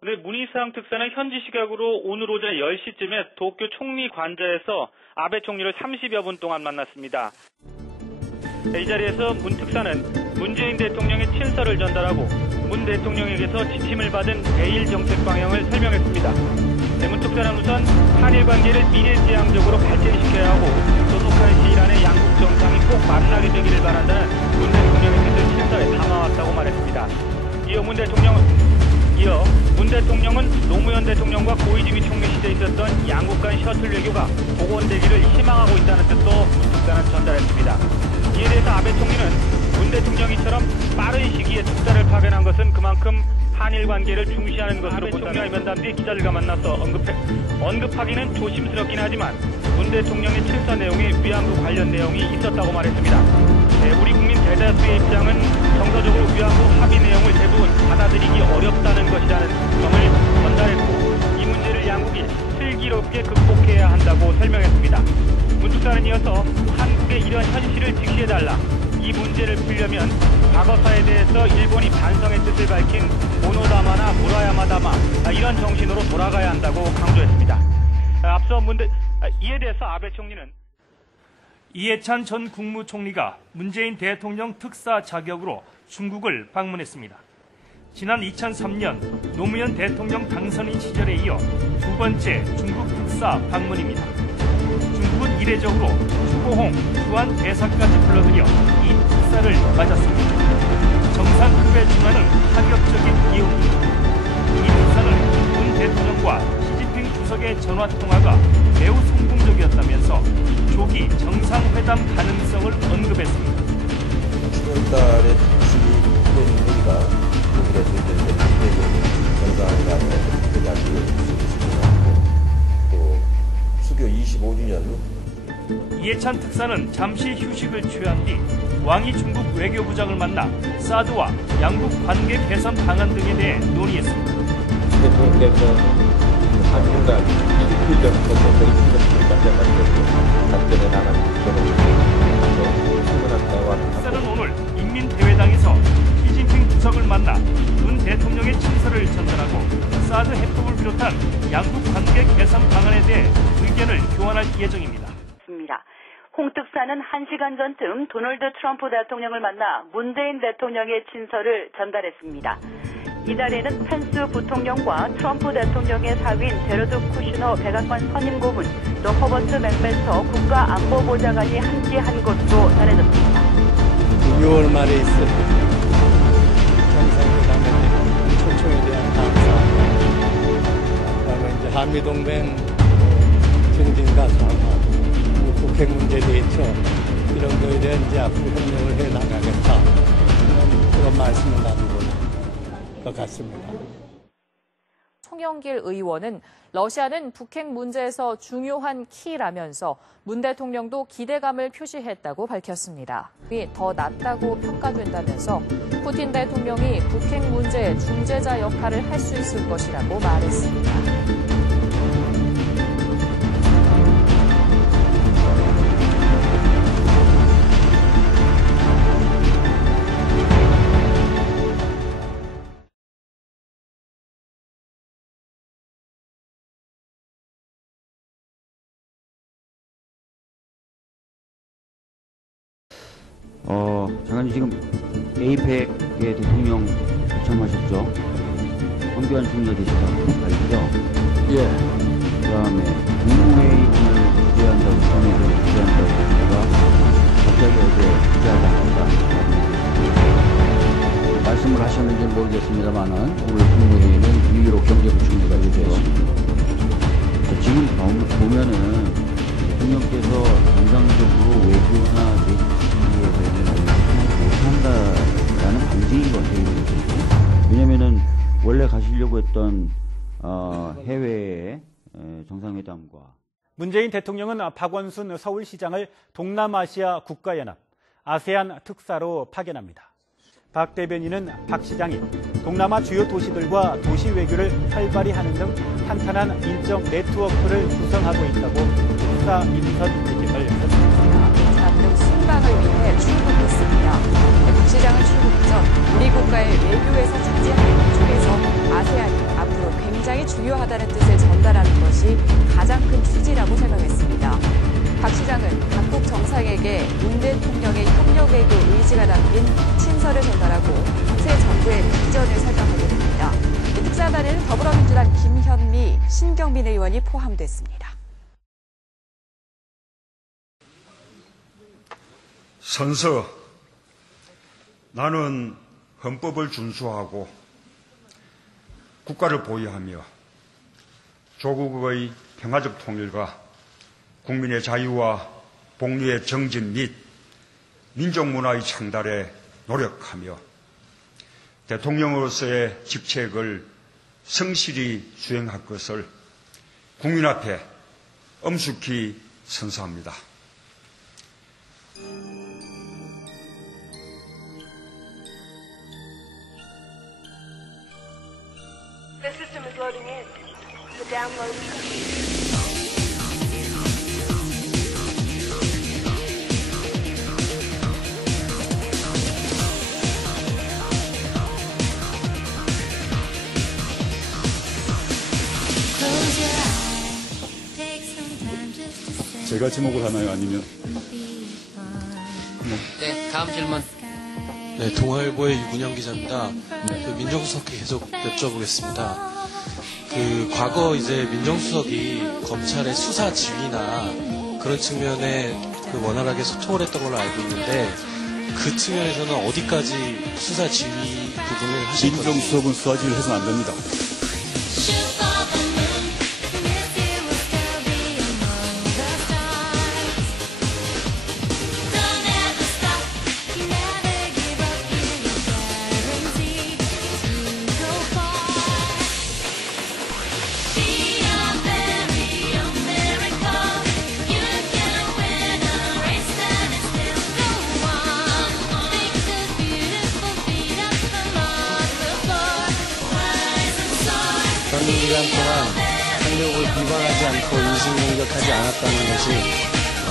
네, 문희상 특사는 현지 시각으로 오늘 오전 10시쯤에 도쿄 총리 관저에서 아베 총리를 30여 분 동안 만났습니다. 이 자리에서 문 특사는 문재인 대통령의 친서를 전달하고 문 대통령에게서 지침을 받은 대일 정책 방향을 설명했습니다. 문 특사는 우선 한일 관계를 미래지향적으로 발전시켜야 하고 조속한 시일 안에 양국 정상이 꼭 만나게 되기를 바란다는 문 대통령의 뜻을 친서에 담아왔다고 말했습니다. 이어 문 대통령은 노무현 대통령과 고이즈미 총리 시대에 있었던 양국 간 셔틀 외교가 복원되기를 희망하고 있다는 뜻도 문 특사는 전달했습니다. 이에 대해서 아베 총리는 문 대통령이처럼 빠른 시기에 특사를 파견한 것은 그만큼 한일 관계를 중시하는 것으로 본다며 총리와 면담 뒤 기자들과 만나서 언급하기는 조심스럽긴 하지만 문 대통령의 친서 내용에 위안부 관련 내용이 있었다고 말했습니다. 우리 국민 대다수의 입장은 정서적으로 위안부 합의 내용을 대부분 받아들이기 어렵다는 것이라는 점을 전달했고 이 문제를 양국이 슬기롭게 극복해야 한다고 설명했습니다. 문 특사는 이어서 한국의 이런 현실을 직시해달라. 이 문제를 풀려면 과거사에 대해서 일본이 반성의 뜻을 밝힌 모노다마나 무라야마다마 이런 정신으로 돌아가야 한다고 강조했습니다. 앞서 이에 대해서 아베 총리는 이해찬 전 국무총리가 문재인 대통령 특사 자격으로 중국을 방문했습니다. 지난 2003년 노무현 대통령 당선인 시절에 이어 두 번째 중국 특사 방문입니다. 중국은 이례적으로 추고홍, 주한 대사까지 불러들여 이 특사를 맞았습니다. 정상급에 준하는 파격적인 기용입니다. 이 특사는 문 대통령과 시진핑 주석의 전화통화가 매우 성공적이었다면서 조기 정상회담 가능성을 언급했습니다. 7월달에 이번 회의가 독일에서 이제 정상회담에 가지고 또 수교 25주년. 이해찬 특사는 잠시 휴식을 취한 뒤 왕이 중국 외교부장을 만나 사드와 양국 관계 개선 방안 등에 대해 논의했습니다. 대통령께서 한일 간 실질적으로 저희 발전에 나가는 구조로 충분한다고 하는 특사는 오늘 인민대회당에서 시진핑 주석을 만나 문 대통령의 친서를 전달하고 사드 해법을 비롯한 양국 관계 개선 방안에 대해 의견을 교환할 예정입니다. 홍 특사는 1시간 전쯤 도널드 트럼프 대통령을 만나 문재인 대통령의 친서를 전달했습니다. 이 자리에는 펜스 부통령과 트럼프 대통령의 사위인 제러드 쿠슈너 백악관 선임 고문, 또 허버트 맥메스터 국가안보보좌관이 함께한 것으로 전해졌습니다. 6월 말에 있을 정상회담에 초청에 대한 감사, 그다음에 이제 한미동맹 증진과 강화, 북핵 문제 대처 이런 거에 대한 이제 앞으로 협력을 해 나가겠다 그런 말씀을 나누고 것 같습니다. 송영길 의원은 러시아는 북핵 문제에서 중요한 키라면서 문 대통령도 기대감을 표시했다고 밝혔습니다. 더 낫다고 평가된다면서 푸틴 대통령이 북핵 문제의 중재자 역할을 할 수 있을 것이라고 말했습니다. 장관님 지금 에이펙의 대통령 초청하셨죠? 황교안 총리가 계시다고 알죠? 예. 그다음에 국무회의 오늘 주재한다고 처음에 주재한다고 했다가 갑자기 어제 주재하지 않는다. 말씀을 하셨는지 모르겠습니다만은 오늘 국무회의는 유일로 경제부총리가 주재했습니다. 지금 보면은 대통령께서 정상적으로 외교나 내지에 관련해서 못한다라는 방증인 것 같아요. 왜냐면은 원래 가시려고 했던 해외의 정상회담과 문재인 대통령은 박원순 서울시장을 동남아시아 국가연합 아세안 특사로 파견합니다. 박 대변인은 박 시장이 동남아 주요 도시들과 도시 외교를 활발히 하는 등 탄탄한 인적 네트워크를 구성하고 있다고 특사 인선 얘기를 했습니다. 잡는 순방을 위해 출국했습니다. 박 시장은 출국 전 우리 국가의 외교에서 차지하는 것 중에서 아세안이 앞으로 중요하다는 뜻을 전달하는 것이 가장 큰 취지라고 설명했습니다. 박 시장은 각국 정상에게 문 대통령의 협력 외교 의지가 담긴 친서를 전달하고 새 정부의 비전을 설명하게 됩니다. 특사단에는 더불어민주당 김현미, 신경민 의원이 포함됐습니다. 선서, 나는 헌법을 준수하고 국가를 보유하며 조국의 평화적 통일과 국민의 자유와 복리의 정진 및 민족문화의 창달에 노력하며 대통령으로서의 직책을 성실히 수행할 것을 국민 앞에 엄숙히 선서합니다. The system is loading in. The download is complete. 제가 지목을 하나요? 아니면? 네, 다음 질문. 네, 동아일보의 유근영 기자입니다. 그 민정수석께 계속 여쭤보겠습니다. 과거 이제 민정수석이 검찰의 수사 지휘나 그런 측면에 원활하게 소통을 했던 걸로 알고 있는데 그 측면에서는 어디까지 수사 지휘 부분을 하실 건지. 민정수석은 수사 지휘를 해서는 안 됩니다. 기간 동안 상력을 비방하지 않고 인신공격하지 않았다는 것이 더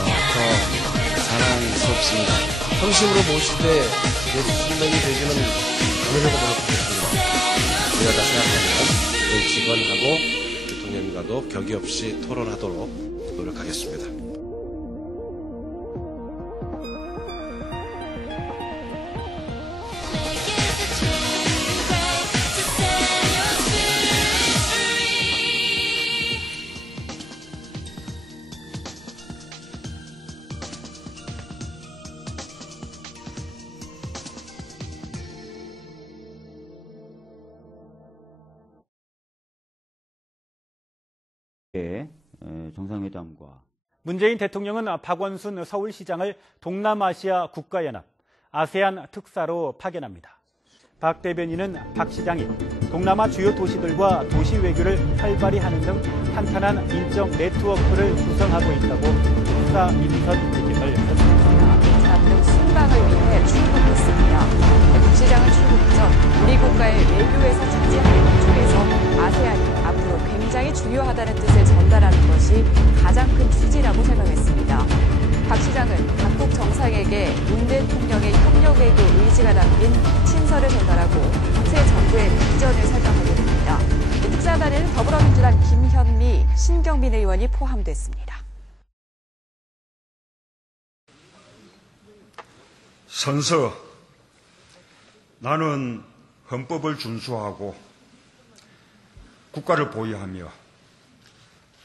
자랑스럽습니다. 형식으로 모실 때 순명이 되기는 어느정도 노력하겠습니다. 우리가 다 생각하면 저희 직원하고 대통령과도 격의 없이 토론하도록 노력하겠습니다. 정상회담과 문재인 대통령은 박원순 서울시장을 동남아시아 국가연합 아세안 특사로 파견합니다. 박 대변인은 박 시장이 동남아 주요 도시들과 도시 외교를 활발히 하는 등 탄탄한 인적 네트워크를 구성하고 있다고 특사 인선 얘기를 했습니다. 잡는 순방을 위해 출국했습니다. 박 시장은 출국 전 우리 국가의 외교에서 차지하는 것 중에서 아세안이 앞으로 굉장히 중요하다는 뜻을 전달하는 것이 가장 큰 취지라고 설명했습니다. 박 시장은 각국 정상에게 문 대통령의 협력 외교 의지가 담긴 친서를 전달하고 새 정부의 비전을 설명하게 됩니다. 특사단에는 더불어민주당 김현미, 신경민 의원이 포함됐습니다. 선서, 나는 헌법을 준수하고 국가를 보유하며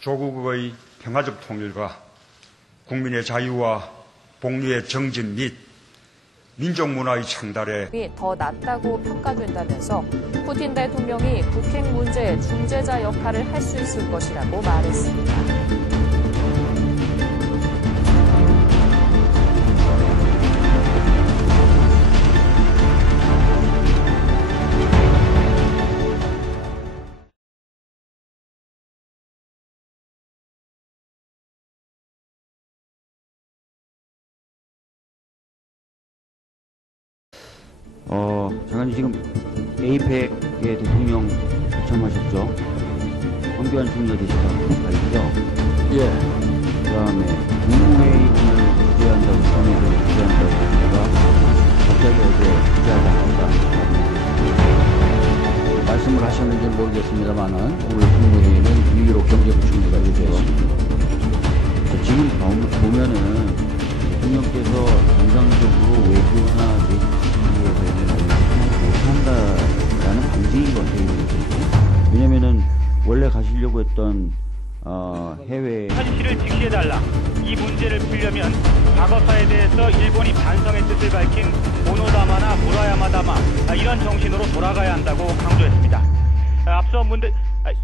조국의 평화적 통일과 국민의 자유와 복리의 정진 및 민족문화의 창달에 더 낫다고 평가된다면서 푸틴 대통령이 북핵 문제 중재자 역할을 할 수 있을 것이라고 말했습니다. 장관님 지금 에이펙의 대통령 초청하셨죠? 황교안 총리가 되시다고 알죠? 예. 그다음에 국무회의 오늘 주재한다고 처음에 주재한다고 했다가 갑자기 어제 주재하지 않는다. 말씀을 하셨는지 모르겠습니다만은 오늘 국무회의는 2.15 경제부총리가 있죠. 지금 보면은 대통령께서 정상적으로 외교나 내지에 대해서 못한다라는 방증인 것 같아요. 왜냐면은 원래 가시려고 했던 해외 현실을 직시해달라. 이 문제를 풀려면 과거사에 대해서 일본이 반성의 뜻을 밝힌 오노다마나 무라야마다마 이런 정신으로 돌아가야 한다고 강조했습니다. 앞서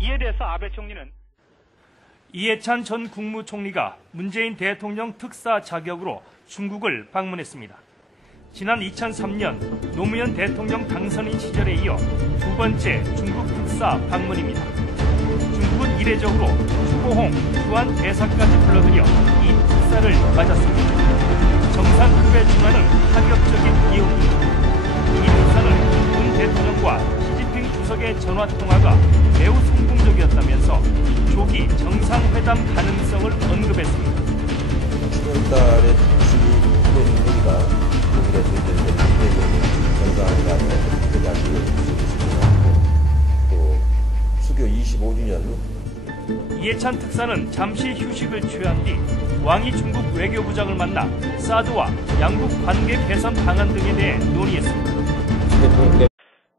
이에 대해서 아베 총리는 이해찬 전 국무총리가 문재인 대통령 특사 자격으로 중국을 방문했습니다. 지난 2003년 노무현 대통령 당선인 시절에 이어 두 번째 중국 특사 방문입니다. 중국은 이례적으로 추보홍, 주한 대사까지 불러들여 이 특사를 맞았습니다. 정상급에 준하는 파격적인 이용입니다. 이 특사는 문 대통령과 시진핑 주석의 전화통화가 매우 성공적이었다면서 조기 정상회담 가능성을 언급했습니다. 7월달에 주식된 회의가 독일에서 이제 정상회담에 그다음에 또 수교 25주년. 이해찬 특사는 잠시 휴식을 취한 뒤 왕이 중국 외교부장을 만나 사드와 양국 관계 개선 방안 등에 대해 논의했습니다.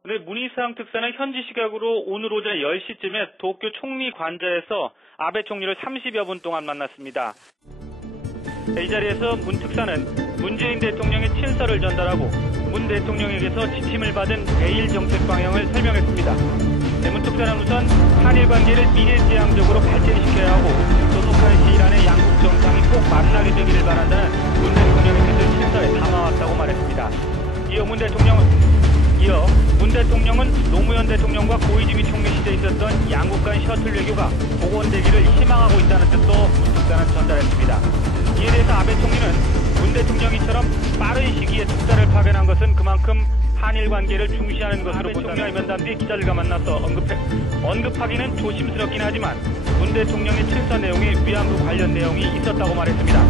네, 문희상 특사는 현지 시각으로 오늘 오전 10시쯤에 도쿄 총리 관저에서 아베 총리를 30여 분 동안 만났습니다. 이 자리에서 문 특사는 문재인 대통령의 친서를 전달하고 문 대통령에게서 지침을 받은 대일 정책 방향을 설명했습니다. 문 특사는 우선 한일 관계를 미래지향적으로 발전시켜야 하고 조속한 시일 안에 양국 정상이 꼭 만나게 되기를 바란다는 문 대통령의 뜻을 친서에 담아왔다고 말했습니다. 이어 문 대통령은 노무현 대통령과 고이즈미 총리 시절에 있었던 양국 간 셔틀 외교가 복원되기를 희망하고 있다는 뜻도 문 특사는 전달했습니다. 이에 대해서 아베 총리는 문 대통령이처럼 빠른 시기에 특사를 파견한 것은 그만큼 한일 관계를 중시하는 것으로 본다며 면담 뒤 기자들과 만나서 언급하기는 조심스럽긴 하지만 문 대통령의 친서 내용에 위안부 관련 내용이 있었다고 말했습니다.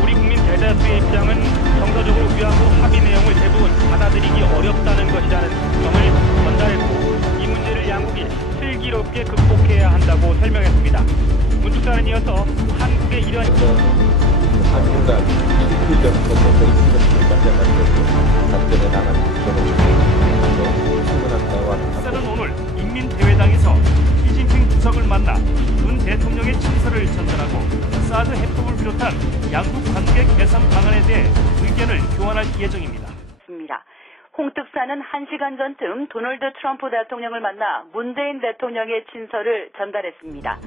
우리 국민 대다수의 입장은 정서적으로 위안부 합의 내용을 대부분 받아들이기 어렵다는 것이라는 점을 전달했고 이 문제를 양국이 슬기롭게 극복해야 한다고 설명했습니다. 문 특사는 이어서 한국의 이런 4주간 7일 전부터 베이스부터 마찬가지로 답변에 나가는 경우도 충분한다고 합니다. 특사는 오늘 인민대회당에서 시진핑 주석을 만나 문 대통령의 친서를 전달하고 사드 해법을 비롯한 양국 관계 개선 방안에 대해 의견을 교환할 예정입니다. 홍 특사는 1시간 전쯤 도널드 트럼프 대통령을 만나 문재인 대통령의 친서를 전달했습니다.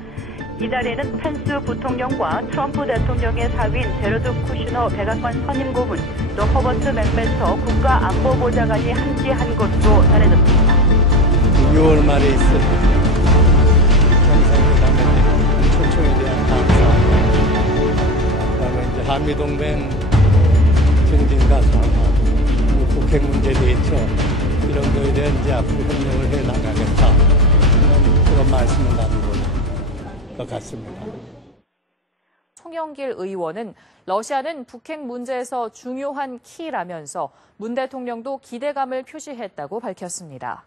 이달에는 펜스 부통령과 트럼프 대통령의 사위인 제러드 쿠시너 백악관 선임 고문, 또 허버트 맥메스터 국가안보보좌관이 함께한 것으로 전해졌습니다. 6월 말에 있을 정상회담에 초청에 대한 감사, 그다음에 이제 한미동맹 증진과 강화, 북핵 문제 대처 이런 거에 대한 이제 앞으로 협력을 해 나가겠다 그런 말씀을 나누고 것 같습니다. 송영길 의원은 러시아는 북핵 문제에서 중요한 키라면서 문 대통령도 기대감을 표시했다고 밝혔습니다.